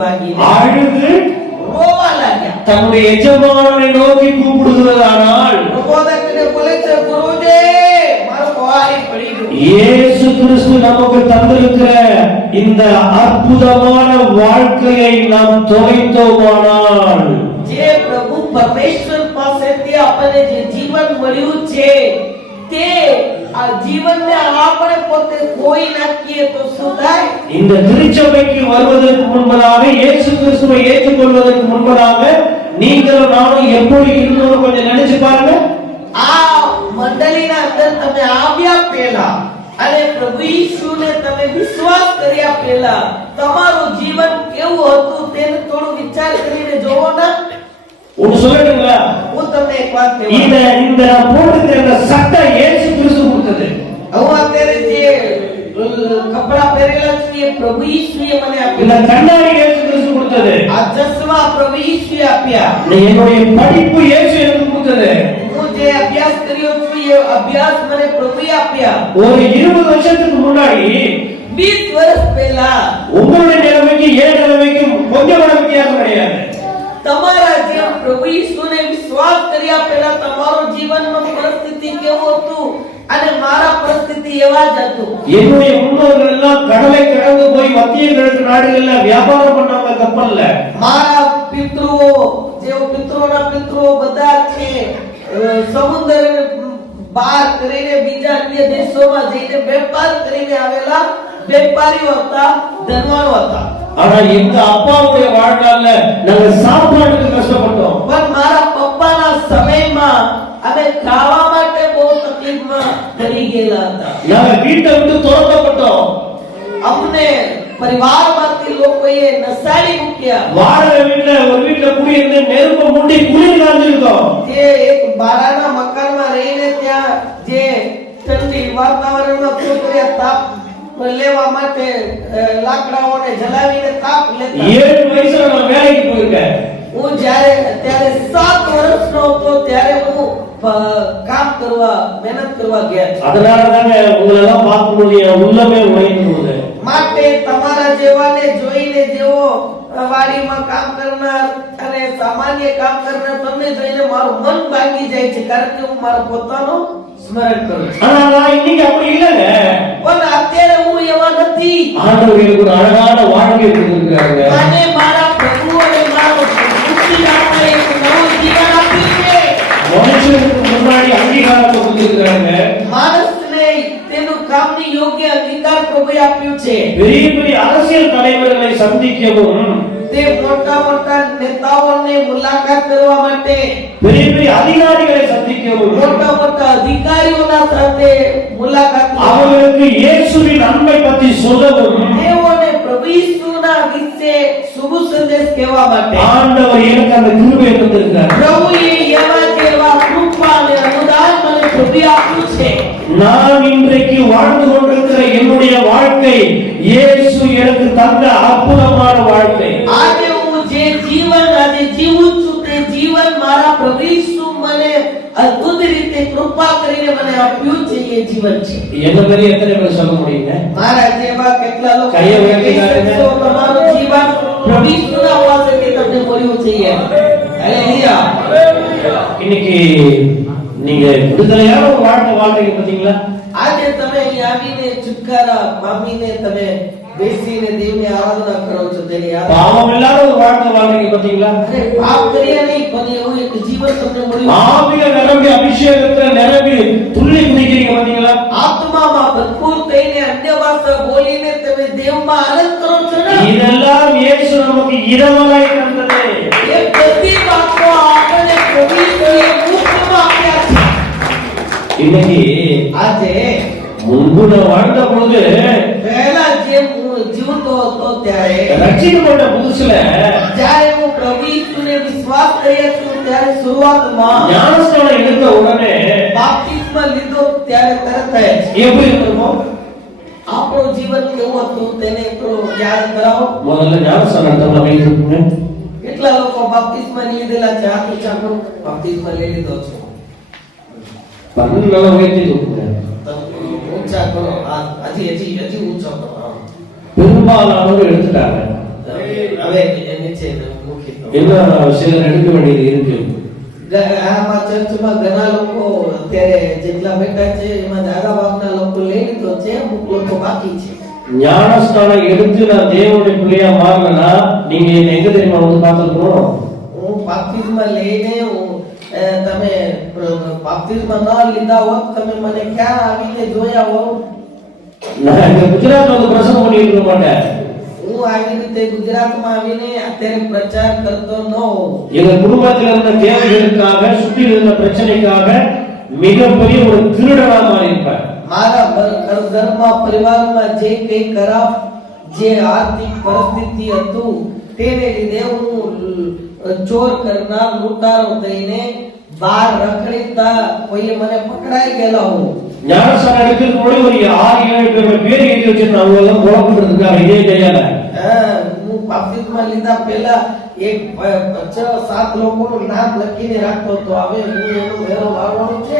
அழுது தன்னுடைய எஜமானனை நோக்கி கூப்பிடுகிறதானால் இயேசு கிறிஸ்து நமக்கு தந்திருக்கிற இந்த அற்புதமான வாழ்க்கையை நாம் தொலைத்தோமானால் જે પ્રભુ પરમેશ્વર પાસેથી આપણને જે જીવન મળ્યું છે તે આ જીવનને આપણે પોતે કોઈ નાખીએ તો શું થાય? இந்த திருச்சபைக்கு வருவதற்கு முன்பதாக இயேசு கிறிஸ்துவை ஏற்றுக்கொள்வதற்கு முன்பதாக நீங்களும் நானும் எப்படி இருந்தோம் கொஞ்சம் நினைச்சு பாருங்க. આ મંડળીના અંદર તમે આવ્યા પહેલા અને પ્રભુ ઈસુને તમે વિશ્વાસ કર્યા પહેલા તમારું જીવન કેવું હતું તેને થોડું વિચાર કરીને જોવો ના. ஒரு சொல்லட்டுங்களா? હું તમને એક વાત કહેવા இந்த போட்டுக்கிற இந்த சட்டை இயேசு கிறிஸ்து கொடுத்தது. હું અત્યારે જે કપડા પહેરેલા છે એ પ્રભુ ઈસુએ મને આપ્યા. இந்த கண்ணாடி இயேசு கிறிஸ்து கொடுத்தது. આ ચશ્મા પ્રભુ ઈસુએ આપ્યા. என்னுடைய படிப்பு இயேசு எனக்கு கொடுத்தது. હું જે અભ્યાસ કર્યો છું એ અભ્યાસ મને પ્રભુએ આપ્યા. ஒரு 20 வருஷத்துக்கு முன்னாடி 20 વર્ષ પહેલા உங்களுடைய நிலைமைக்கு ஏன் நிலைமைக்கும் கொஞ்சம் கூட வித்தியாசம் கிடையாது. તમારા જે પ્રભુ ઈસુને વિશ્વાસ કર્યા પહેલા તમારો જીવનનો પરિસ્થિતિ કેવો હતું અને મારા પરિસ્થિતિ એવા જ હતું. என்னுடைய முன்னோர்கள் எல்லாம் கடலை கடந்து போய் மத்திய கிழக்கு நாடுகள்ல வியாபாரம் பண்ணாங்க கப்பல்ல. મારા પિતૃઓ જેઓ પિતૃઓના પિતૃઓ બધા છે સમુદ્રને પાર કરીને બીજા અન્ય દેશોમાં જઈને વેપાર કરીને આવેલા વેપારીઓ હતા, ધનવાનો હતા. ஆனா எங்க அப்பாவுடைய வாழ்நாள்ல நாங்க சாப்பாட்டுக்கு கஷ்டப்பட்டோம். પણ મારા પપ્પાના સમયમાં અમે ખાવા માટે બહુ તકલીફમાં પડી ગયેલા હતા. நாங்க வீட்டை விட்டு துரத்தப்பட்டோம். અમને પરિવારમાંથી લોકોએ નસાડી મૂક્યા. வாடகை வீட்டுல ஒரு வீட்டுல குடியிருந்து நெருப்ப மூட்டி குளிர் காஞ்சிருக்கோம். જે એક ભાડાના મકાનમાં રહીને ત્યાં જે ઠંડી વાતાવરણમાં છોકરીઓ તાપ લેવા માટે લાકડાઓને જલાવીને તાપ લેતા. 7 வயசுல நான் வேலைக்கு போயிருக்கேன். હું જ્યારે ત્યારે 7 વર્ષનો હતો ત્યારે હું કામ કરવા મહેનત કરવા ગયા. அதனால தாங்க உங்களை எல்லாம் பார்க்கும்போது என் உள்ளமே உடைந்து போகுது. માટે તમારા જેવાને જોઈને જેવો વાડીમાં કામ કરનાર અને સામાન્ય કામ કરનાર તમને જોઈને મારું મન ભાંગી જાય છે, કારણ કે હું મારો પોતાનો સ્મરણ કરું છું. ஆனா நான் இன்னைக்கு அப்படி இல்லங்க. પણ અત્યારે હું એવા નથી. ஆண்டவர் எனக்கு ஒரு அழகான வாழ்க்கையை கொடுத்திருக்காங்க. મને મારા પ્રભુએ મારો મુક્તિદાતા એક નવું જીવન આપ્યું છે. மனுஷனுக்கு முன்னாடி அங்கீகாரத்தை கொடுத்திருக்காங்க. માણસને તેનું કામની યોગ્ય અધિકાર પ્રભુએ આપ્યું છે. பெரிய பெரிய அரசியல் தலைவர்களை சந்திக்கவும், તે મોટા મોટા નેતાઓને મુલાકાત કરવા માટે, பெரிய பெரிய அதிகாரிகளை சந்திக்கவும், મોટા મોટા અધિકારીઓના સાથે મુલાકાત அவர்களுக்கு இயேசுவின் அன்பை பற்றி சொல்லவும் તેઓને પ્રભુ ઈસુના વિશે શુભ સંદેશ કહેવા માટે ஆண்டவர் எனக்கு அந்த கிருபையை தந்திருக்கார். પ્રભુએ એવા જેવા કૃપા અને અનુદાન મને પ્રભુએ આપ્યું છે. நான் இன்றைக்கு வாழ்ந்து கொண்டிருக்கிற என்னுடைய வாழ்க்கை இயேசு எனக்கு தந்த அற்புதமான வாழ்க்கை. આજે હું જે જીવન આજે જીવું છું તે જીવન મારા પ્રભુ ઈસુ મને અદ્ભુત રીતે કૃપા કરીને મને આપ્યું છે. એ જીવન છે. என்ன மாதிரி எத்தனை பேர் சொல்ல முடியுங்க? મારા જેવા કેટલા લોકો કઈ વ્યક્તિ કરે તો તમારું જીવન પ્રભુ ઈસુના પાસેથી તમને મળ્યું છે. હાલેલુયા. இன்னைக்கு நீங்க விடுதலையான ஒரு வாழ்க்கை வாழ்றீங்க பாத்தீங்களா? આજે તમે અહીં આવીને છુટકારા પામીને તમે બેસીને દેવની આરાધના કરો છો. તેની பாவம் இல்லாத ஒரு வாழ்க்கை வாழ்றீங்க பாத்தீங்களா? અરે પાપ કર્યા નહીં પણ એવું એક જીવન તમને મળ્યું. ஆவில நிரம்பி அபிஷேகத்துல நிரம்பி துள்ளி குதிக்கிறீங்க பாத்தீங்களா? આત્મામાં ભરપૂર થઈને અન્ય ભાષા બોલીને તમે દેવમાં આનંદ કરો છો ને. இதெல்லாம் இயேசு நமக்கு இரவலாய் தந்தது. એ બધી વાતો આપણને પ્રભુ ઈસુએ મુફ્તમાં આપ્યા છે. இன்னைக்கு આજે முன்பு நான் வாழ்ந்த பொழுது પહેલા જે હું જીવતો હતો ત્યારે ரட்சிக்கப்பட்ட புதுசுல જ્યારે હું પ્રભુ ઈસુને વિશ્વાસ કર્યો છું ત્યારે શરૂઆતમાં ஞானஸ்நானம் எடுத்த உடனே બાપ્તિસ્મા લીધો ત્યારે તરત જ எப்படி இருக்கும்? આપણું જીવન કેવું હતું તેને થોડો યાદ કરાવો. முதல்ல ஞானஸ்நானத்தை வைத்துக்கோங்க. કેટલા લોકો બાપ્તિસ્મા લીધેલા છે? હાથ ઊંચા કરો. બાપ્તિસ્મા લઈ લીધો છે. பன்னெண்டு வைத்துக்கோங்க. ઊંચા કરો. હજી ઊંચો કરો. பெரும்பாலானோர் எடுத்துட்டாங்க. હવે નીચે મૂકી દો. எல்லாம் சிலர் எடுக்க வேண்டியது இருக்கு. આમાં ચર્ચમાં ઘણા લોકો અત્યારે જેટલા બેઠા છે એમાં દાદા બાપના લોકો લઈ લીધો છે, અમુક લોકો બાકી છે. ஞானஸ்தானம் எடுத்து நான் தேவனுடைய பிள்ளையா மாறினா நீங்க என்ன எங்க தெரியுமா வந்து பார்த்துக்கணும்? હું બાપ્તિસ્મા લઈને તમે બાપ્તિસ્મા ન લીધા હોત તમે મને ક્યાં આવીને જોયા હો? நான் இந்த குஜராத்ல வந்து பிரசங்கம் பண்ணிட்டு இருக்க மாட்டேன். હું આવી રીતે ગુજરાતમાં આવીને અત્યારે પ્રચાર કરતો ન હોઉં. எங்க குடும்பத்தில் இருந்த தேவைகளுக்காக சுற்றி இருந்த பிரச்சனைக்காக மிகப்பெரிய ஒரு திருடனா மாறி இருப்பேன். મારા ઘરમાં પરિવારમાં જે કઈ ખરાબ જે આર્થિક પરિસ્થિતિ હતું તેને લીધે હું ચોર કરનાર લૂંટારો થઈને બહાર રખડતા કોઈએ મને પકડાઈ ગયેલા હું. ஞானஸ்தானம் எடுக்கிறதுக்கு முன்னாடி ஒரு 6-7 பேரோட பேர் எழுதி வச்சிருந்தேன். அவங்க எல்லாம் கொலை பண்றதுக்காக இதே கையால. હું બાપ્તિસ્મા લીધા પહેલા એક 6-7 લોકોનું નામ લખીને રાખતો હતો. હવે હું એનો વેરો લાવવાનો છે,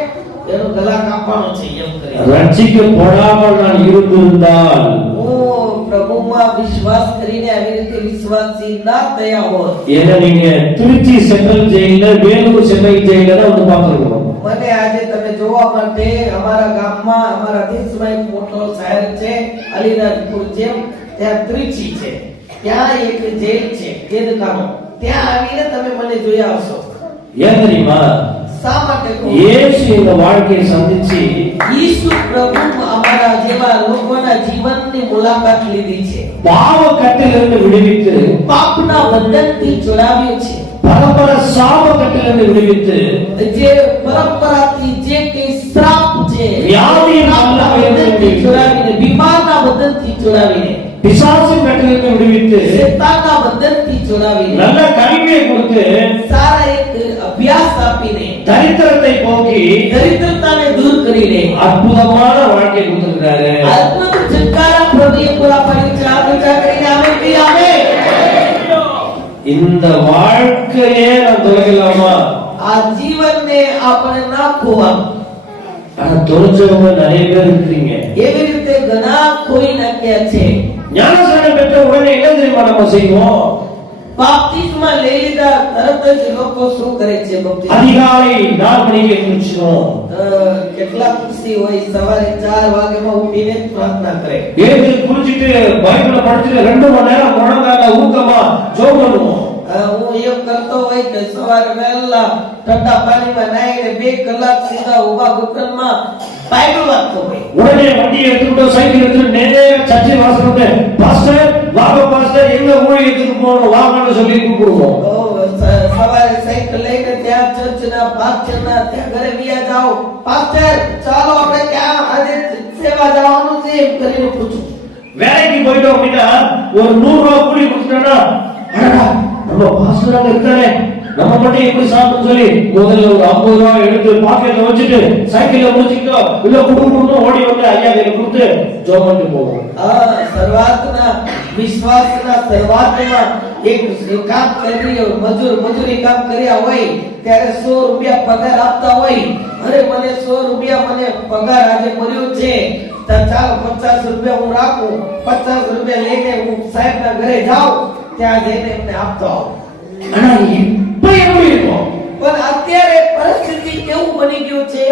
એનો ગલા કાપવાનો છે એમ કરી. ரட்சிக்கப்படாமல் நான் இருந்திருந்தால் હું પ્રભુમાં વિશ્વાસ કરીને આવી રીતે વિશ્વાસી ના થયા હોત என்ன நீங்க திருச்சி சென்ட்ரல் ஜெயில வேலூர் சென்னை ஜெயில தான் வந்து பார்த்துருக்கணும். મને આજે તમે જોવા માટે અમારા ગામમાં અમારા દેશમાં એક મોટો શહેર છે અલીરાજપુર છે, ત્યાં ત્રિચી છે, ત્યાં એક જેલ છે કેદખાનો, ત્યાં આવીને તમે મને જોઈ આવશો. ஏன் தெரியுமா? શા માટે કહું? இயேசு இந்த வாழ்க்கையை சந்திச்சு ઈસુ પ્રભુ અમારા જેવા લોકોના જીવનની મુલાકાત લીધી છે, பாவ கட்டிலிருந்து விடுவித்து પાપના બંધનથી છોડાવ્યો છે, பரம்பர சாப கட்டிலிருந்து விடுவித்து જે પરંપરાથી જે કઈ શ્રાપ છે வியாதியின் બંધનથી છોડાવીને, બીમારના બંધનથી છોડાવીને, பிசாசு கட்டிலிருந்து விடுவித்து શેતાનના બંધનથી છોડાવીને, நல்ல கல்வியை கொடுத்து સારા એક અભ્યાસ આપીને, தரித்திரத்தை போக்கி દરિદ્રતાને દૂર કરીને அற்புதமான வாழ்க்கை கொடுத்திருக்கிறாரு. અદ્ભુત છુટકારા પ્રભુએ પૂરા પાડ્યો છે. આ વિચાર કરીને આમે કે આમે. இந்த வாழ்க்கையே நான் தொலைக்கலாமா? આ જીવનને આપણે ના ખોવા. ஆனா தொலைச்சவங்க நிறைய பேர் இருக்கிறீங்க. એવી રીતે ઘણા ખોઈ નાખ્યા છે. ஞானஸ்நானம் பெற்ற உடனே என்ன தெரியுமா நம்ம செய்வோம்? બાપ્તિસ્મા લઈ લીધા તરત જ લોકો શું કરે છે? அதிகாலை 4 மணிக்கு எழுந்திருச்சோம். કેટલા ખુશી હોય, સવારે 4 વાગ્યામાં ઉઠીને પ્રાર્થના કરે. எழுந்து குளிச்சிட்டு பைபிளை படிச்சுட்டு 2 மணி நேரம் முழங்கால ஊக்கமா ஜெபம் பண்ணுவோம். હું એમ કરતો હોય કે સવારે વહેલા ઠંડા પાણીમાં નાહીને 2 કલાક સીધા ઉભા ઘૂંટણમાં બાઇબલ વાંચતો હોય. உடனே வண்டியை எடுத்துட்டு சைக்கிள் எடுத்துட்டு நேரே சர்ச்சை வாசல் வந்து பாஸ்டர் வாங்க பாஸ்டர் எங்க ஊழியத்துக்கு போகணும் வாங்கன்னு சொல்லி கூப்பிடுவோம். સવારે સાયકલ લઈને ત્યાં ચર્ચના પાસ્ટરના ત્યાં ઘરે વિયા જાઓ. પાસ્ટર ચાલો આપણે ત્યાં આજે સેવા જવાનું છે એમ કરીને પૂછું. வேலைக்கு போயிட்டோம் அப்படின்னா ஒரு 100 ரூபாய் கூலி கொடுத்துட்டோம்னா அடடா நம்ம பாஸ்டர் அங்க இருக்கானே நம்ம மட்டும் எப்படி சாப்பிட்டு சொல்லி முதல்ல ஒரு 50 ரூபாய் எடுத்து பாக்கெட்ல வச்சுட்டு சைக்கிள்ல முடிச்சுக்கிட்டோம் இல்ல குடும்பம் ஓடி வந்து ஐயா கையில கொடுத்து ஜோம் பண்ணி போவோம். શરૂઆતના વિશ્વાસના શરૂઆતમાં એક કામ કરી મજૂરી કામ કર્યા હોય ત્યારે 100 રૂપિયા પગાર આપતા હોય. અરે મને 100 રૂપિયા મને પગાર આજે મળ્યો છે તો ચાલો 50 રૂપિયા હું રાખું. 50 રૂપિયા લઈને હું સાહેબના ઘરે જાઉં, ત્યાં જઈને એમને આપતો આવું. ஆனா இப்ப எப்படி இருக்கும்? પણ અત્યારે પરિસ્થિતિ કેવું બની ગયું છે?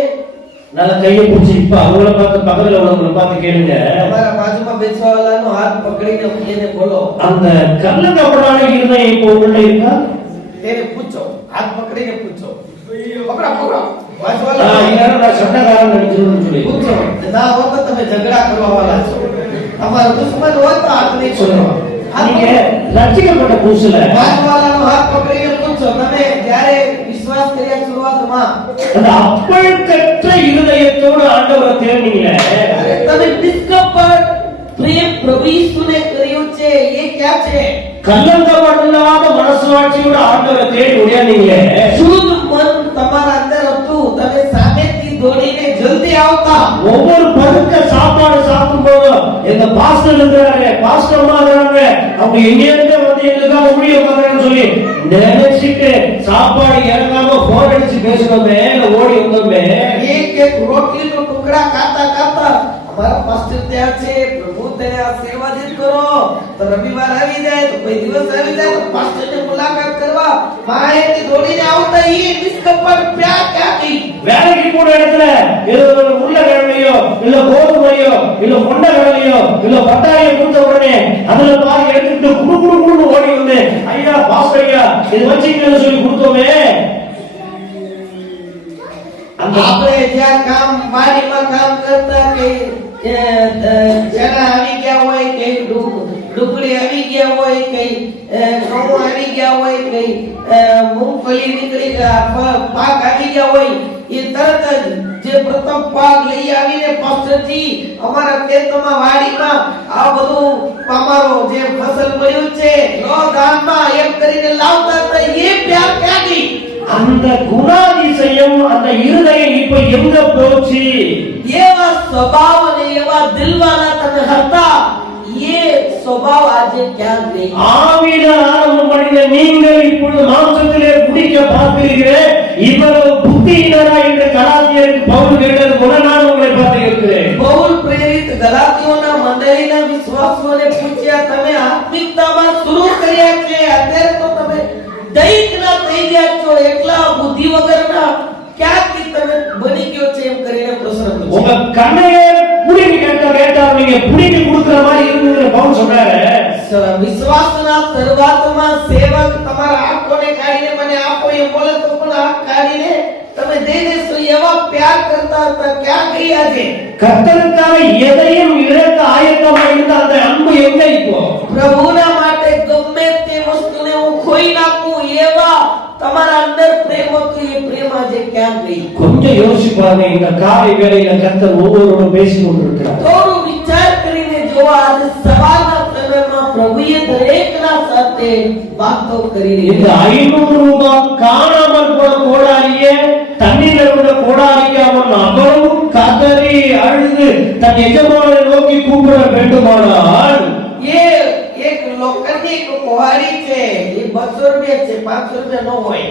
நல்ல கையை பிடிச்சி இப்ப அவங்கள பார்த்து பக்கத்துல உள்ளவங்களை பார்த்து கேளுங்க. અમારા બાજુમાં બેસવાવાળાનો હાથ પકડીને એને બોલો, அந்த கள்ளக்கபடான இருதயம் இப்ப உங்கள்ட்ட இருக்கா? તેને પૂછો, હાથ પકડીને પૂછો. પકડો પકડો. இந்நேரம் நான் சட்டக்காரன் நினைச்சிருந்தேன்னு சொல்லி પૂછો. ના હોય તો તમે ઝઘડા કરવા વાળા છો. તમારો દુશ્મન હોય તો હાથ નહીં છોડો. நீங்க ரட்சிக்கப்பட்ட புதுசுல બાજુવાળાનો હાથ પકડીને પૂછો, તમે જ્યારે વિશ્વાસ કર્યા શરૂઆતમાં அந்த அப்பழுக்கற்ற இருதயத்தோடு ஆண்டவரை தேடினீங்களே, તમે નિષ્કપટ પ્રેમ પ્રભુ ઈસુને કર્યો છે, એ ક્યાં છે? கல்லங்கப்படாத மனசாட்சியோட ஆண்டவரை தேடி ஓடியாந்தீங்களே, શુદ્ધ મન તમારા અંદર હતું, તમે સામેથી દોડીને જલ્દી આવતા. ஒவ்வொரு பருக்க சாப்பாடு சாப்பிடும் போதும் எங்க பாஸ்டர் இருக்கிறாரு பாஸ்டர் இருக்கிறாங்க அவங்க எங்க இருந்து வந்து எங்களுக்காக ஊழியம் பண்றாங்கன்னு சொல்லி நினைச்சிட்டு சாப்பாடு இறங்காம போன் அடிச்சு பேசுனோமே இல்ல ஓடி வந்தோமே. એક એક રોટલીનો ટુકડા ખાતા ખાતા અમારા પાસ્ટર ત્યાં છે, પ્રભુ તેને આશીર્વાદિત કરો. તો રવિવાર આવી જાય તો કોઈ દિવસ આવી જાય તો પાસ્ટરની મુલાકાત કરવા માહેથી દોડીને આવતા એ નિષ્કપટ પ્યાર ક્યાંથી? வேலைக்கு போன இடத்துல ஏதோ ஒரு உருளைக்கிழமையோ இல்ல கோதுமையோ இல்ல கொண்டக்கடலையோ இல்ல பட்டாணியோ கொடுத்த உடனே அதுல பாதி எடுத்துட்டு குடு குடு குடுன்னு ஓடி வந்து ஐயா பாஸ்டர் ஐயா இது வச்சுக்கன்னு சொல்லி கொடுத்தோமே. આપણે જ્યાં કામ વાડીમાં કામ કરતા કે ચણા આવી ગયા હોય કે ડુંગળી આવી ગયા હોય કે ઘઉં આવી ગયા હોય કે મૂંગફળી નીકળી પાક આવી ગયા હોય એ તરત જ જે પ્રથમ પાક લઈ આવીને પાસ્ટરજી અમારા ખેતરમાં વાડીમાં આ બધું અમારો જે ફસલ મળ્યું છે નો દાનમાં એમ કરીને લાવતા હતા. એ પ્યાર ક્યાંથી? அந்த குணாதிசயம் அந்த இருதயம் இப்ப எங்க போச்சு? એવા સ્વભાવ અને એવા દિલવાળા તમે હતા એ સ્વભાવ આજે ક્યાં ગઈ? ஆவியில ஆரம்பம் பண்ணின நீங்கள் இப்பொழுது மாம்சத்திலே குடிக்க பார்க்கிறீர்களே, இவ்வளவு புத்தியினரா என்று கலாத்தியருக்கு பவுல் கேட்டது போல நான் உங்களை பார்த்து இருக்கிறேன். પૌલ પ્રેરિત ગલાતીઓના મંડળીના વિશ્વાસીઓને પૂછ્યા, તમે આત્મિકતામાં શરૂ કર્યા છે, અત્યારે તો તમે દૈતના થઈ ગયા છો, એકલા બુદ્ધિ વગરના ક્યાંથી તમે બની ગયો છે એમ કરીને પ્રશ્ન પૂછ્યો. உங்க கண்ணையே புடிக்கு கேட்டா நீங்க புடிக்கு கொடுக்கிற மாதிரி இருந்தது பவுல் சொன்னாரு. વિશ્વાસના શરૂઆતમાં સેવક તમારા આંખોને કાઢીને મને આપો એમ બોલે તો પણ આંખ કાઢીને તમે દઈ દેશો એવા પ્યાર કરતા હતા, ક્યાં ગઈ આજે? கர்த்தருக்காக எதையும் இழக்க ஆயத்தமா இருந்த அந்த அன்பு எங்க இப்போ? પ્રભુના માટે ગમે તે વસ્તુને હું ખોઈ નાખું એવા તમારા અંદર પ્રેમ હતું, એ પ્રેમ આજે ક્યાં ગઈ? கொஞ்சம் யோசிச்சு பாருங்க. இந்த காலை வேளையில கர்த்தர் ஒவ்வொருவரும் பேசிக் கொண்டிருக்கிறார். થોડું વિચાર કરીને જો આજે સવારના સમયમાં પ્રભુએ દરેકના સાથે વાતો કરી રહી இந்த 500 ரூபாய் காணாமல் போன கோடாரியே தண்ணீர்ல விட கோடாரிக்கு அவன் அவ்வளவும் கதறி அழுது தன் எஜமானை நோக்கி கூப்பிட வேண்டுமானால் એ એક લોખંડની કોહારી છે, એ 200 રૂપિયા છે, 500 રૂપિયા ન હોય,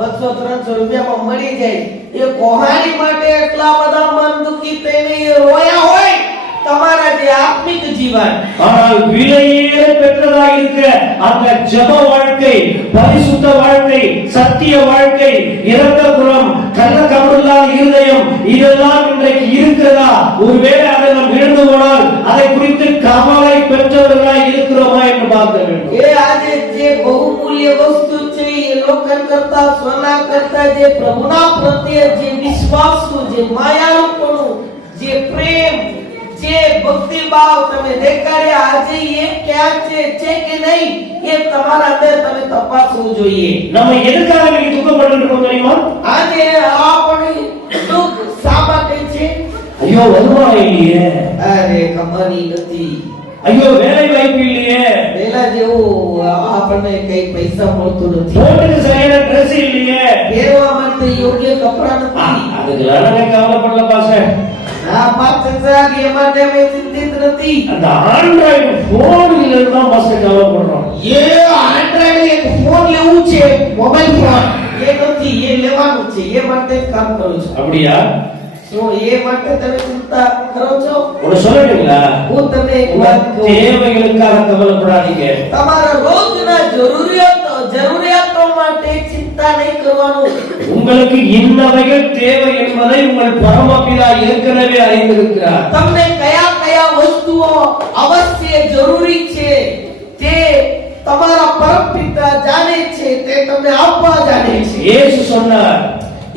200-300 રૂપિયામાં મળી જાય. એ કોહારી માટે એટલા બધા મન દુખી થઈને એ રોયા હોય તમારા જે આત્મિક જીવન. ஆனால் விலையேற பெற்றதாக இருக்க அந்த ஜெப வாழ்க்கை, பரிசுத்த வாழ்க்கை, சத்திய வாழ்க்கை, இரக்க குணம், கள்ளக்கபடில்லாத இருதயம் இதெல்லாம் இன்றைக்கு இருக்கிறதா? ஒருவேளை அதை நாம் இழந்து போனால் அதை குறித்து கவலை பெற்றவர்களாய் இருக்கிறோமா என்று பார்க்க வேண்டும். એ આજે જે બહુમૂલ્ય વસ્તુ છે એ લોખંડ કરતા સોના કરતા જે પ્રભુના પ્રત્યે જે વિશ્વાસનું, જે માયાળુપણું, જે પ્રેમ, જે ભક્તિભાવ તમે દેખાડ્યા આજે એ ક્યાં છે કે નહીં એ તમારા અંદર તમે તપાસવું જોઈએ. நம்ம எதுக்காக இன்னைக்கு துக்கப்பட்டு இருக்கோம் தெரியுமா? આજે આપણે દુઃખ શા માટે છે? ஐயோ வருமானம் இல்லையே, અરે કમાની નથી, ஐயோ வேலை வாய்ப்பு இல்லையே, પેલા જેવું આપણને કઈ પૈસા મળતું નથી, போட்டுக்கு சரியான Dress இல்லையே, પહેરવા માટે યોગ્ય કપડા નથી. அதுக்கெல்லாம் நாங்க கவலைப்படல பாஸ்டர். આ પાછળ એ માટે અમે ચિંતિત નથી. அந்த ஆண்ட்ராய்டு போன்ல தான் பாஸ்டர் கவலைப்படுறோம். એ આન્ડ્રોઈડ એક ફોન લેવું છે, મોબાઈલ ફોન એ નથી, એ લેવાનું છે, એ માટે કામ કરું છું. அப்படியா? શું એ માટે તમે ચિંતા કરો છો? உன்னை சொல்லட்டுங்களா? હું તમને એક உங்க વાત કહું, தேவைகளுக்காக கவலைப்படாதீங்க. તમારા રોજના જરૂરિયાતો માટે ચિંતા નહીં કરવાનું. உங்களுக்கு இன்னவைகள் தேவை என்பதை உங்கள் பரமபிதா ஏற்கனவே அறிந்திருக்கிறார். તમને કયા કયા વસ્તુઓ અવશ્ય જરૂરી છે તે તમારા પરમપિતા જાણે છે, તે તમને આપવા જાણે છે. இயேசு சொன்னார்,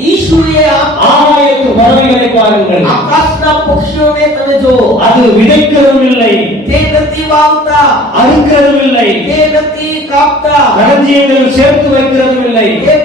ઈશ્વરે ஆகாயத்து பறவைகளை பாருங்கள், આકાશના પક્ષીઓને તમે જો, அது விதைக்கிறதும் இல்லை, તે નથી વાવતા, அறுக்கிறதும் இல்லை, તે નથી કાપતા, களஞ்சியங்கள் சேர்த்து வைக்கிறதும் இல்லை, તે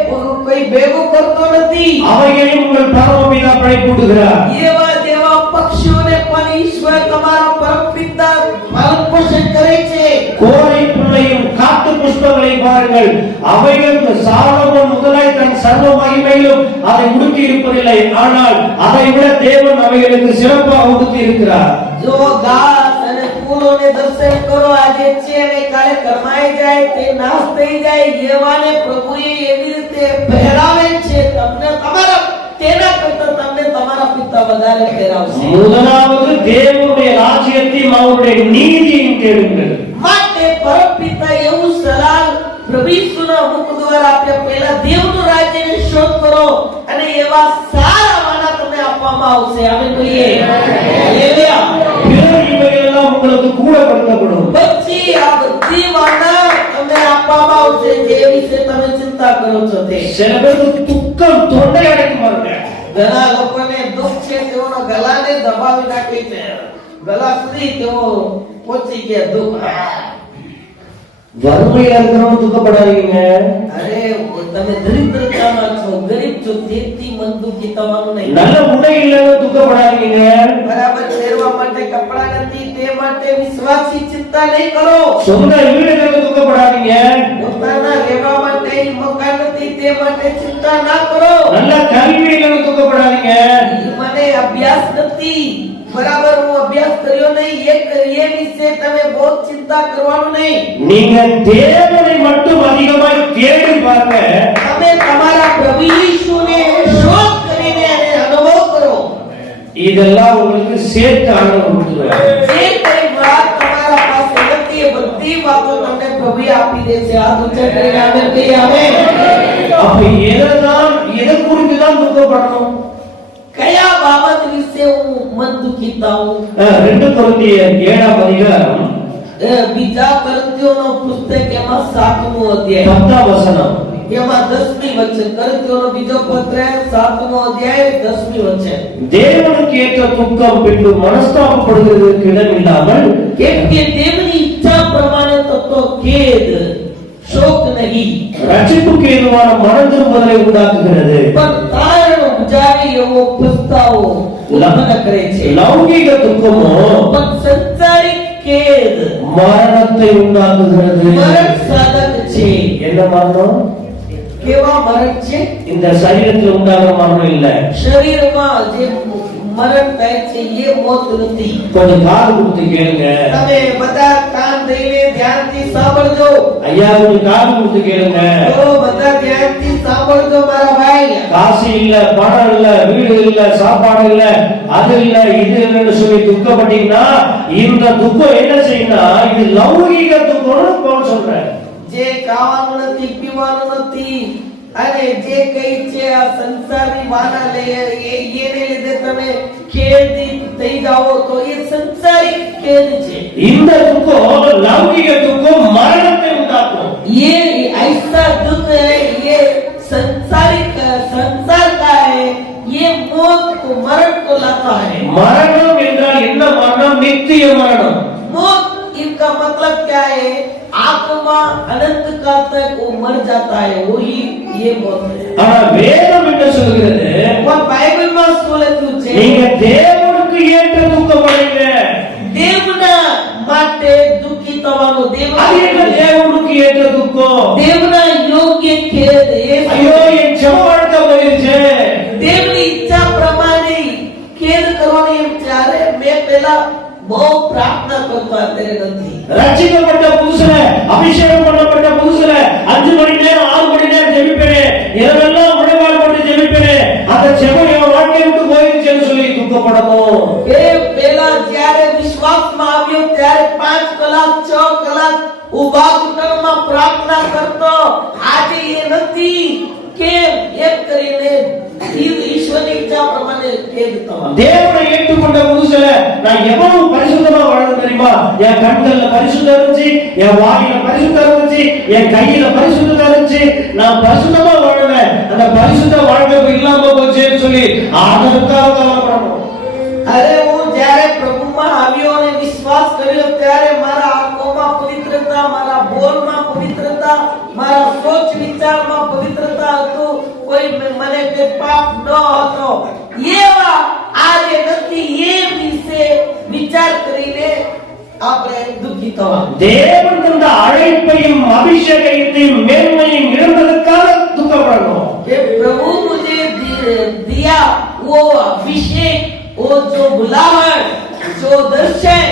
કોઈ ભેગું કરતો નથી. அவைகளையும் உங்கள் பரமபிதா படைப்புடுகிறார். એવા જેવા પક્ષીઓને પણ ઈશ્વર તમારા પરમપિતા પાલન પોષણ કરે છે. கோரை புல்லையும் காட்டு புஷ்பங்களை பாருங்கள், அவைகள் சாலமோன் முதலாய் தன் சர்வ மகிமையிலும் அதை உடுத்தி இருப்பதில்லை, ஆனால் அதை விட தேவன் அவைகளுக்கு சிறப்பாக உடுத்தி இருக்கிறார். જો ઘાસ અને ફૂલોને દર્શન કરો આજે છે અને કાલે કરમાઈ જાય, તે નાશ થઈ જાય, એવાને પ્રભુએ એવી રીતે પહેરાવે છે. તમને તમારા તેના કરતા તમને તમારા પિતા કરતા વધારે ફેરવશે. முதலாவது தேவனுடைய ராஜ்யத்தையும் அவருடைய நீதியையும் தேடுங்கள். માટે પરમપિતા એવું સલાહ પ્રભુ ઈસુના મુખ દ્વારા આપ્યા. પહેલા દેવનું રાજ્યને શોધ કરો અને એવા સારા વાના તમને આપવામાં આવશે. આમેન કહીએ. હાલેલુયા. பிறகு இவைகளெல்லாம் உங்களுக்கு கூட கொடுக்கப்படும். પછી આ બધી વાના તમને આપવામાં આવશે જે વિશે તમે ચિંતા કરો છો તે. சில பேருக்கு துக்கம் தொண்டை அடைக்கும் பாருங்க. ઘણા લોકોને દુઃખ છે, તેઓના ગળાને દબાવી નાખે છે. ગળા સુધી તેઓ પહોંચી ગયા દુઃખ. வறுமையில இருக்கிறவங்க துக்கப்படாதீங்க. અરે તમે દરિદ્રતામાં છો, ગરીબ છો, તેથી મન દુઃખી થવાનું નહીં. நல்ல உடை இல்லைன்னு துக்கப்படாதீங்க. બરાબર પહેરવા માટે કપડા નથી તે માટે વિશ્વાસી ચિંતા નહીં કરો. சொந்த வீடு இல்லைன்னு துக்கப்படாதீங்க. પોતાના રહેવા માટે મકાન નથી તે માટે ચિંતા ના કરો. நல்ல கல்வி இல்லைன்னு துக்கப்படாதீங்க. મને અભ્યાસ નથી, બરાબર હું અભ્યાસ કર્યો નહીં, એ વિશે તમે બહુ ચિંતા કરવાનું નહીં. நீங்க தேவனை மட்டும் அதிகமாய் தேடி பாருங்க. તમે તમારા પ્રભુ ઈસુને શોધ કરીને અને અનુભવ કરો. இதெல்லாம் உங்களுக்கு சேர்த்து ஆண்டவர் கொடுத்துருவார். જે કઈ વાત તમારા પાસે નથી એ બધી વાતો તમને પ્રભુએ આપી દેશે. આ ઉચ્ચ કરીને આમેન કહીએ. આમેન. அப்ப எதை குறித்து தான் துக்கப்படணும்? કયા બાબત વિશે હું મન દુઃખી થાઉં? 2 கொரிந்தியர் 7ஆம் அதிகாரம் બીજા કરંતીઓનો પુસ્તક એમાં 7મો અધ્યાય 10ஆம் வசனம். એમાં 10મી વચન. કરંતીઓનો બીજો પત્ર 7મો અધ્યાય 10મી વચન. தேவனுக்கு ஏற்ற துக்கம் பின்பு மனஸ்தாபப்படுகிறதற்கு இடம் இல்லாமல் કેમ કે દેવની ઈચ્છા પ્રમાણે થતો ખેદ શોક નહીં, ரட்சிப்புக்கு ஏதுவான மனம் திரும்புதலை உண்டாக்குகிறது. પણ તારણ ઉપજાવે એવો પસ્તાવો ઉત્પન્ન કરે છે. லௌகிக துக்கமோ પણ સંસારિક ખેદ மரணத்தை உண்டாக்குகிறது. મરણ સાધક છે. என்ன மரணம்? કેવા મરણ છે? இந்த சரீரத்தில் உண்டாகிற மரணம் இல்ல. શરીરમાં જે મરણ થાય છે એ મોત નથી. கொஞ்சம் காது கொடுத்து கேளுங்க. તમે બધા કાન દઈને ધ્યાનથી સાંભળજો. ஐயா கொஞ்சம் காது கொடுத்து கேளுங்க. તો બધા ધ્યાનથી સાંભળજો મારા ભાઈ. காசு இல்ல, பணம் இல்ல, வீடு இல்ல, சாப்பாடு இல்ல, அது இல்ல, இது இல்லைன்னு சொல்லி துக்கப்பட்டீங்கன்னா இந்த துக்கம் என்ன செய்யும்னா இது லௌகிக துக்கம்னு பவுல் சொல்றேன். જે ખાવાનું નથી, પીવાનું નથી અને જે કઈ છે આ સંસારની વાના એને લીધે તમે ખેદિત થઈ જાઓ તો એ સંસારિક ખેદ છે. இந்த துக்கம் லௌகிக துக்கம் மரணத்தை உண்டாக்கும். ये ऐसा दुख है, ये संसारिक संसार का है, ये मौत को मरण को लाता है. மரணம் என்றால் என்ன மரணம்? நித்திய மரணம். मौत इनका मतलब क्या है? आत्मा अनंत काल तक वो मर जाता है, वही ये मौत है. ஆனா வேதம் என்ன சொல்கிறது? और बाइबल में बोलતું છે நீங்க தேவனுக்கு ஏற்ற துக்கப்படுங்க. દેવના માટે દુઃખી થવાનું. அது என்ன தேவனுக்கு ஏற்ற துக்கம்? દેવના યોગ્ય ખેદ. ஐயோ என் ஜெப வாழ்க்கை போயிருச்சு. દેવની ઈચ્છા પ્રમાણે ખેદ કરવાની એમ ચાલે. મેં પહેલા બહુ પ્રાર્થના કરતો અત્યારે નથી. ரட்சிக்கப்பட்ட புதுசுல, அபிஷேகம் பண்ணப்பட்ட புதுசுல 5 மணி நேரம் 6 மணி நேரம் ஜெபிப்பேனே, இரவெல்லாம் முழங்கால் போட்டு ஜெபிப்பேனே, அந்த ஜெபம் என் வாழ்க்கையை விட்டு போயிருச்சுன்னு சொல்லி துக்கப்படணும். એ પહેલા જ્યારે વિશ્વાસમાં આવ્યો ત્યારે 5 કલાક 6 કલાક ઉભા ઘૂંટણમાં પ્રાર્થના કરતો. આજે એ નથી. કેમ? એમ કરીને ઈશ્વરની ઈચ્છા પ્રમાણે ખેદ થવા. தேவனை ஏற்றுக்கொண்ட புதுசுல நான் எவ்வளவு பரிசுத்தமா வாழ்ந்தேன் தெரியுமா? என் கண்கள்ல பரிசுத்தம் இருந்துச்சு, என் வாயில பரிசுத்தம் இருந்துச்சு, என் கையில பரிசுத்தம் இருந்துச்சு, நான் பரிசுத்தமா வாழ்வேன். அந்த பரிசுத்த வாழ்க்கை இல்லாம போச்சேன்னு சொல்லி அதற்காக கவலைப்படணும். અરે હું જ્યારે પ્રભુમાં આવ્યો અને વિશ્વાસ કર્યો ત્યારે મારા આંખોમાં પવિત્રતા, મારા બોલમાં પવિત્રતા, મારા સોચ વિચારમાં પવિત્રતા હતું. કોઈ મને કે પાપ ન હતો. એવા આજે નથી. એ વિશે વિચાર કરીને આપણે દુઃખી થવા. தேவன் தந்த அழைப்பையும் அபிஷேகத்தையும் மேன்மையும் இழந்ததற்காக துக்கப்படணும். कि प्रभु मुझे दिया वो अभिषेक, वो जो बुलाहट, जो दर्शन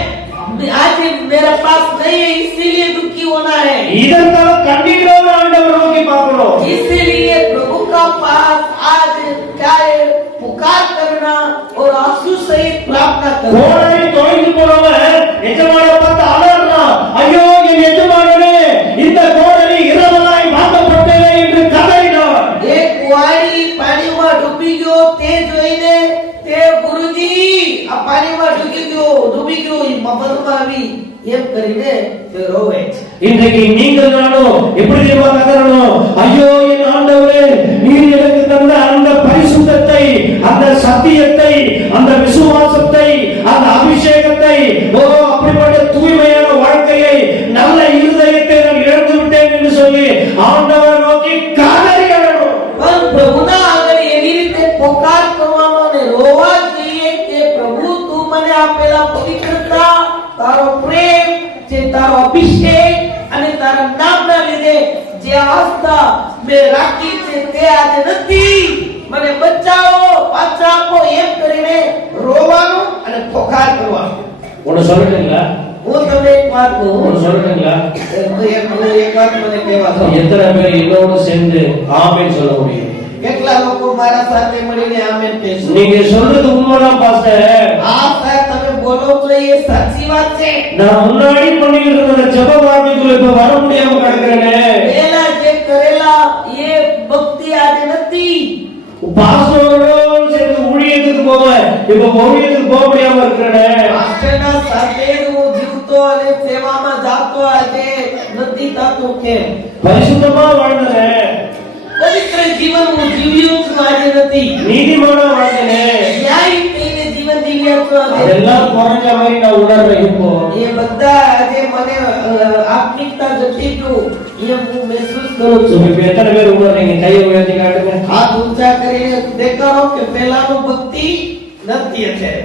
आज मेरे पास नहीं है, इसीलिए दुखी होना है. இதற்காக கண்ணீரோடு ஆண்டவர் நோக்கி பார்க்கணும். इसीलिए प्रभु का पास आज क्या है? पुकार करना प्रार्थना और आंसू सहित प्रार्थना करो। கோடை தொலைந்து போனவன் எஜமான பார்த்து அலறான், ஐயோ என் எஜமானனே, இந்த கோடரி இரவலாய் மாற்றப்பட்டதே என்று கதறினான். एक कुंवारी पानी में डूबी गयो ते જોઈને તે ગુરુજી આ પાણીમાં ડૂબી ગયો એ મફતમાં આવી એમ કરીને તે રોવે છે. இன்றைக்கு நீங்கள் நானும் எப்படி தெரியுமா கதறணும், ஐயோ என் ஆண்டவரே, நீர் எனக்கு தந்த அந்த பரிசுத்தத்தை, அந்த சத்தியத்தை, அந்த விசுவாசத்தை, அந்த அபிஷேகத்தை, ஓ அப்படிப்பட்ட தூய்மையான வாழ்க்கையை, நல்ல இருதயத்தை நான் இழந்து விட்டேன் என்று சொல்லி ஆண்டவரை நோக்கி கதறி அழணும். પણ પ્રભુના આગળ એવી રીતે પોકાર કરવાનો અને રોવા જોઈએ કે પ્રભુ તું મને આપેલા પવિત્રતા, તારો પ્રેમ, જે તારો અભિષેક અને તારા નામના લીધે જે આસ્થા મેં રાખી છે તે આજે નથી, મને બચાવો, પાછા આપો એમ કરીને રોવાનું અને પોકાર કરવાનો. ஒன்னு சொல்லட்டுங்களா, હું તમને એક વાત કહું, ஒன்னு சொல்லட்டுங்களா, એક વાત મને કહેવા દો. எத்தனை பேர் என்னோடு சேர்ந்து ஆமென் சொல்ல முடியும்? કેટલા લોકો મારા સાથે મળીને આમેન કહેશો? நீங்க சொல்றது உண்மைதான் பாஸ்டர். આ સાહેબ તમે બોલો તો એ સાચી વાત છે. நான் முன்னாடி பண்ணிட்டு இருந்த ஜெப வாழ்க்கைக்குள்ள இப்ப வர முடியாம கிடக்குறேனே. પહેલા જે કરેલા એ ભક્તિ આજે નથી. பாஸ்டரோட சேர்ந்து ஊழியத்துக்கு போவேன், இப்ப ஊழியத்துக்கு போக முடியாம இருக்கிறேனே. પાસ્ટરના સાથે હું જીવતો અને સેવામાં જાતો આજે નથી થતું કેમ? பரிசுத்தமா வாழ்ந்தேன், પવિત્ર જીવન હું જીવ્યો છું આજે નથી. நீதிமானா வாழ்ந்தேன். ન્યાયી થઈને જીવન જીવ્યા છું આજે. அதெல்லாம் குறைஞ்ச மாதிரி நான் உணர்றேன் இப்போ. એ બધા આજે મને આત્મિકતા જતી ગયું એમ હું મહેસૂસ કરું છું. இப்ப எத்தனை பேர் உணர்றீங்க? கையை உயர்த்தி காட்டுங்க. હાથ ઊંચા કરીને દેખાડો કે પહેલાનું ભક્તિ નથી અત્યારે.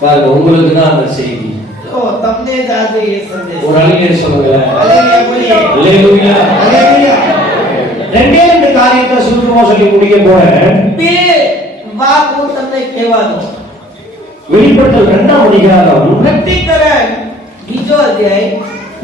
பாருங்க, உங்களுக்கு தான் அந்த செய்தி. તો તમને જ આજે એ સંદેશ. ஒரு அழிலே சொல்லுங்களேன். હાલેલુયા બોલીએ. அல்லேலூயா. હાલેલુયા. ரெண்டே ரெண்டு காரியத்தை சுருக்கமா சொல்லி முடிக்க போறேன். બે વાત હું તમને કહેવા દઉં. வெளிப்படுத்தல் 2ஆம் அதிகாரம் પ્રકટીકરણ બીજો અધ્યાય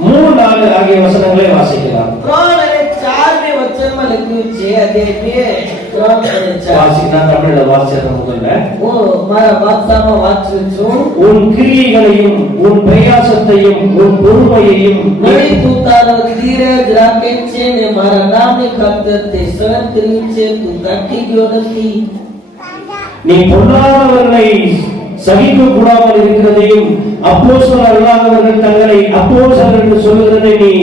3-4 ஆகிய வசனங்களை வாசிக்கலாம். 3 અને 4 ને વચનમાં લખ્યું છે. અધ્યાય 2 3 અને 4. வாசினா தமிழ்ல வாசிச்சத முதல்ல. હું મારા ભાષામાં વાંચું છું. உன் கிரியைகளையும் உன் பிரயாசத்தையும் உன் பொறுமையையும் વળી તું તારો ધીરજ રાખે છે ને મારા નામની ખાતર તે સહન કર્યું છે, તું કાઢી ગયો નથી. நீ பொல்லாதவர்களை சகிக்க கூடாமல் இருக்கிறதையும் அப்போஸ்தலர் அல்லாதவர்கள் தங்களை அப்போஸ்தலர் என்று சொல்லுகிறதை நீ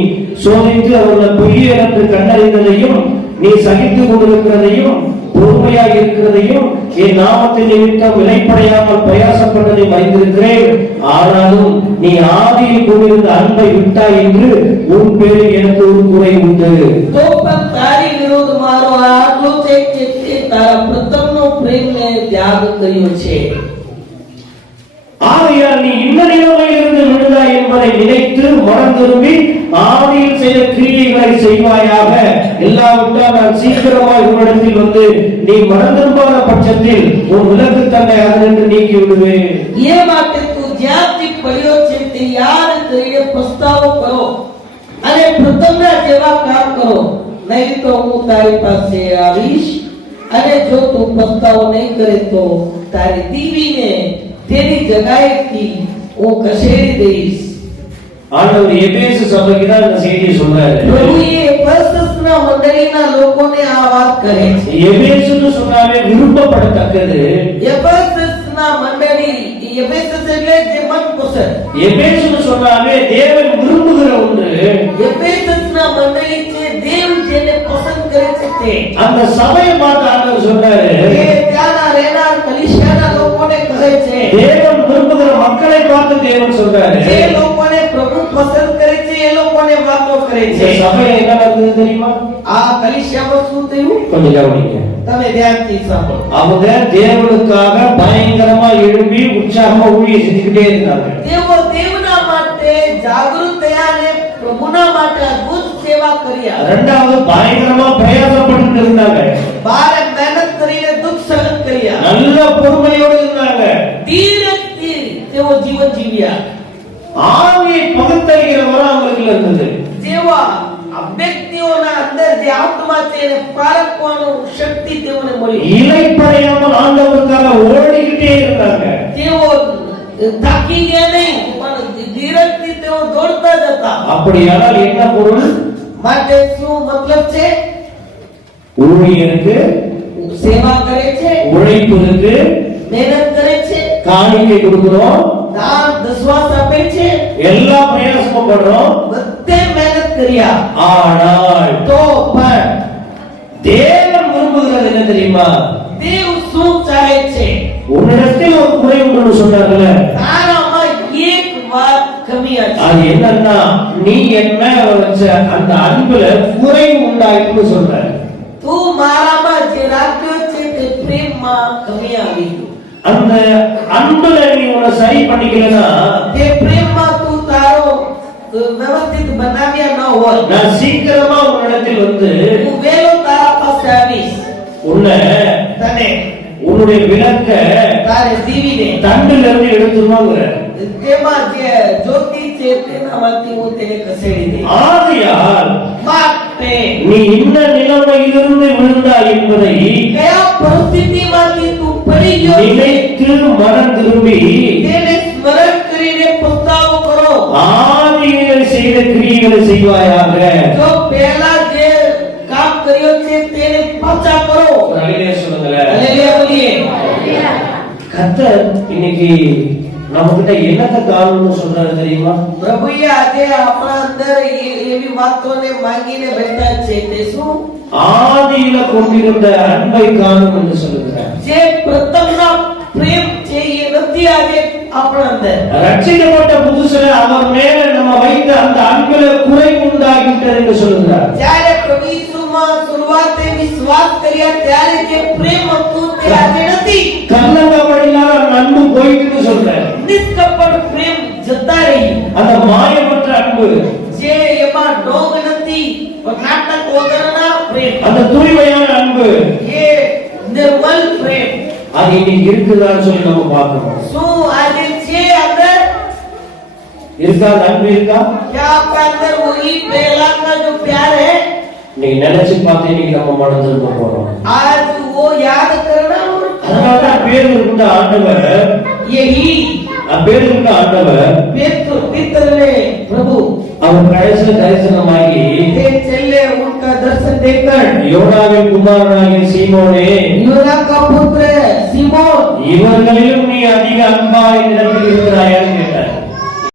சோதித்து அவர்களை பொய்யர் என்று கண்டறிந்ததையும் நீ சகித்துக் கொண்டிருக்கிறதையும் பொறுமையாக இருக்கிறதையும் என் நாமத்தின் நிமித்தம் விலைப்படையாமல் பிரயாசப்பட்டதை அறிந்திருக்கிறேன். ஆனாலும் நீ ஆதியில் கொண்டிருந்த அன்பை விட்டாய் என்று உன் பேரில் எனக்கு ஒரு குறை உண்டு. તો પણ તારી વિરુદ્ધ મારો આટલો છે કે તે તારા પ્રથમનો પ્રેમને ત્યાગ કર્યો છે. ஆகையால் நீ இந்த நிலைமையிலிருந்து விடுதாய் என்பதை நினைத்து மனம் திரும்பி ஆதியில் செய்த கிரியைகளை செய்வாயாக. இல்லாவிட்டால் நான் சீக்கிரமாய் உன்னிடத்தில் வந்து நீ மனம் திரும்பாத பட்சத்தில் உன் விலக்கு தன்னை அதிலிருந்து நீக்கி விடுவேன். એ માટે તું જ્યાંથી પડ્યો છે તે યાદ કરીને પસ્તાવો કરો અને પ્રથમના જેવા કામ કરો, નહીં તો હું તારી પાસે આવીશ અને જો તું પસ્તાવો નહીં કરે તો તારી દીવીને તેની જગાએથી હું ખસેડી દઈશ. ஆண்டவர் எபேசு சபைக்கு தான் இந்த செய்தியை சொல்றாரு. પ્રભુએ એફેસસના મંડળીના લોકોને આ વાત કહે છે. எபேசுன்னு சொன்னாலே விரும்பப்படத்தக்கது. એફેસસના મંડળી, એફેસસ એટલે જે મનપસંદ. எபேசுன்னு சொன்னாலே தேவன் விரும்புகிற ஒன்று. એફેસસના મંડળી છે દેવ જેને પસંદ કરે છે તે. அந்த சபையை பார்த்து ஆண்டவர் சொல்றாரு, એ ત્યાંના રહેનાર કલીસિયાના લોકોને કહે છે. தேவன் விரும்புகிற மக்களை பார்த்து தேவன் சொல்றாரு, જે લોકોને પ્રભુ પસંદ કરે છે એ લોકોને વાતો કરે இந்த છે. சபையில என்ன நடக்குது தெரியுமா? આ કલીસિયામાં શું થયું கொஞ்சம் கவனிங்க. તમે ધ્યાનથી સાંભળો. அவங்க தேவனுக்காக பயங்கரமா எழும்பி உற்சாகமா ஊழியம் செஞ்சுக்கிட்டே இருந்தாங்க. તેઓ દેવના માટે જાગૃત થયા અને પ્રભુના માટે અદ્ભુત સેવા કર્યા. ரெண்டாவது பயங்கரமா பிரயாசப்பட்டு இருந்தாங்க. બારે મહેનત કરીને દુઃખ સહન કર્યા. நல்ல பொறுமையோடு இருந்தாங்க. ધીરજથી તેઓ જીવન જીવ્યા. ஆவியை பகுத்தறிகிற வரம் அவங்களுக்கு இருந்தது. જેવા વ્યક્તિઓના અંદર જે આત્મા છે એને પારખવાનો શક્તિ તેઓને મળી. இலைப்பறையாமல் ஆண்டவருக்காக ஓடிக்கிட்டே இருந்தாங்க. તેઓ થાકી ગયા નહીં પણ ધીરજથી તેઓ દોડતા જતા. அப்படியானால் என்ன பொருள்? માટે શું મતલબ છે? ஊழியருக்கு સેવા કરે છે, உழைப்பு இருக்கு, મહેનત કરે છે, காணிக்கை கொடுக்கிறோம், દાન દસવાસ આપે છે, எல்லா பிரயாசமும் பண்றோம். બધે મહેનત કર્યા. ஆனால் તો પણ தேவன் விரும்புகிறது என்ன தெரியுமா? દેવ શું ચાહે છે? உன்னிடத்தில் ஒரு குறை உண்டு சொன்னார்ல, તારામાં એક વાત કમી છે. அது என்னன்னா நீ என்ன வச்ச அந்த அன்புல குறை உண்டாயிட்டு சொல்ற. તું મારામાં જે રાખ્યો છે તે પ્રેમમાં કમી આવી. அந்த அன்புல நீ உன்னை சரி பண்ணிக்கலனா, તે પ્રેમમાં તું તારો વ્યવસ્થિત બનાવ્યા ન હોય, நான் சீக்கிரமா உன்னிடத்தில் வந்து હું વેલો તારા પાસે આવીશ, உன்னை તને உன்னுடைய விளக்க તારે દીવીને தண்டில இருந்து எடுத்துருவாங்க. તેમાં જે જ્યોતિ છે તેનામાંથી હું તેને ખસેડી દઈશ. ஆகையால் માટે நீ இந்த நிலைமையிலிருந்து விழுந்தாய் என்பதை કયા પરિસ્થિતિમાંથી તું પડી ગયો છે நினைத்து மனம் திரும்பி તેને સ્મરણ કરીને પસ્તાવો કરો. ஆதியிலே செய்த கிரியைகளை செய்வாயாக. જો પહેલા જે કામ કર્યો છે તેને પાછા કરો. அதிலே சொல்லுங்களேன். હાલેલુયા બોલીએ. கர்த்தர் இன்னைக்கு நம்ம கிட்ட என்னத்த காரணம்னு சொல்றாரு தெரியுமா? પ્રભુએ આજે આપણા અંદર એવી વાતોને માંગીને બેઠા છે. તે શું? ஆதியில கொண்டிருந்த அன்பை காணும் என்று சொல்லுகிறார். જે પ્રથમના પ્રેમ છે એ નથી આજે આપણા અંદર. ரட்சிக்கப்பட்ட புதுசுல அவர் மேல நம்ம வைத்த அந்த அன்புல குறை உண்டாகிவிட்டது என்று சொல்லுகிறார். જ્યારે પ્રભુ ઈસુમાં શરૂઆતે વિશ્વાસ કર્યા ત્યારે જે પ્રેમ હતું તે આજે નથી. கள்ளங்கபடியில்லாத அந்த அன்பு போயிட்டுன்னு சொல்றார். નિષ્કપટ પ્રેમ જતા રહી. அந்த மாயமற்ற அன்பு, જે એમાં ડોંગ નથી, નાટક વગરના પ્રેમ, அந்த தூய்மையான அன்பு, એ નિર્મલ પ્રેમ அது இன்னைக்கு இருக்குதான்னு சொல்லி நம்ம பார்க்கணும். શું આજે છે અંદર? இருக்கா? அந்த அன்பு இருக்கா? क्या आपका अंदर वही पहला का जो प्यार है? நீங்க நினைச்சு பார்த்து இன்னைக்கு நம்ம மனம் திரும்ப போறோம். आज वो याद करना. அதனாலதான் பேர் இருந்த ஆண்டவர், यही பேர் இருந்த ஆண்டவர் पितर ने प्रभु அவர் கடைசியில தரிசனமாகி ये चले उनका दर्शन देकर யோனாவின் குமாரனாகிய சீமோனே, योना का पुत्र सीमोन, இவர்களிலும் நீ அதிக அன்பாய் நிரம்பி இருக்கிறாய்